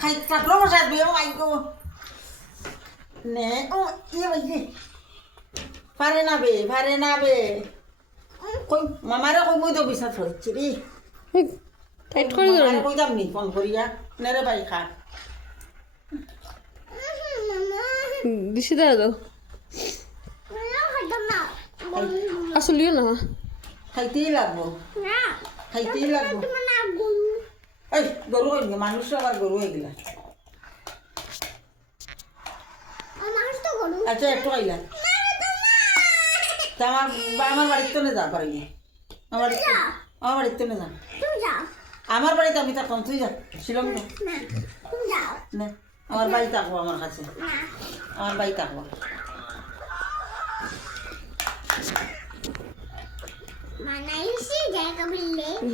খাই থাকলো বসাত বিয়ে আইগো নে ও ইয়ে বাইরে পারে না বে কই মামারে কই মই তো বিশ্বাস হচ্ছে রে টাইট করে ধরুন মামারে কই যাম নি ফোন করিয়া নেরে বাই খা দিশি দাও দাও আসলিও না খাইতেই লাগবো এই গরু হইনি মানুষ আবার গরু হয়ে গেলা আচ্ছা একটু খাইলা তা আমার বাড়িতে তো যা পারি আমার বাড়িতে না যা আমার বাড়িতে আমি থাকতাম তুই যা শিলং না আমার বাড়ি থাকবো আমার কাছে আমার বাড়ি থাকবো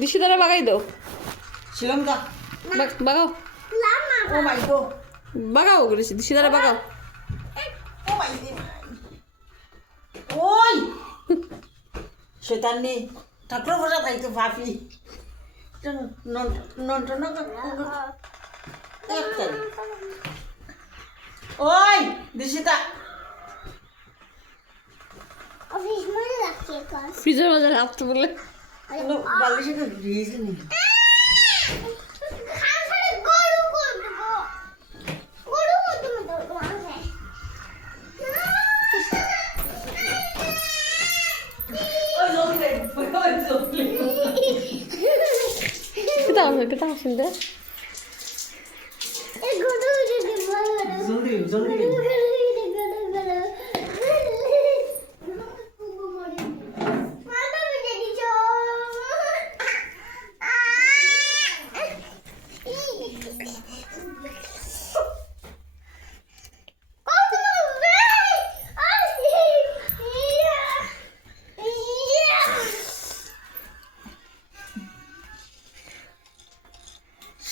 দিশি দ্বারা বাগাই দাও শিলং যা বাগাও ও মাই গো বাগাও দিশি দ্বারা বাগাও ও মাই ওই শয়তানি ঠাকুর বসা তাই তো ভাবি ওই দিশিতা ফ্রিজের মাঝে রাখতে বলে বালিশে তো দিয়েছি নি kita langsung deh জলদি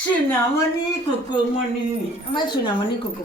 Sinamani kukumani, ama sinamani kukum.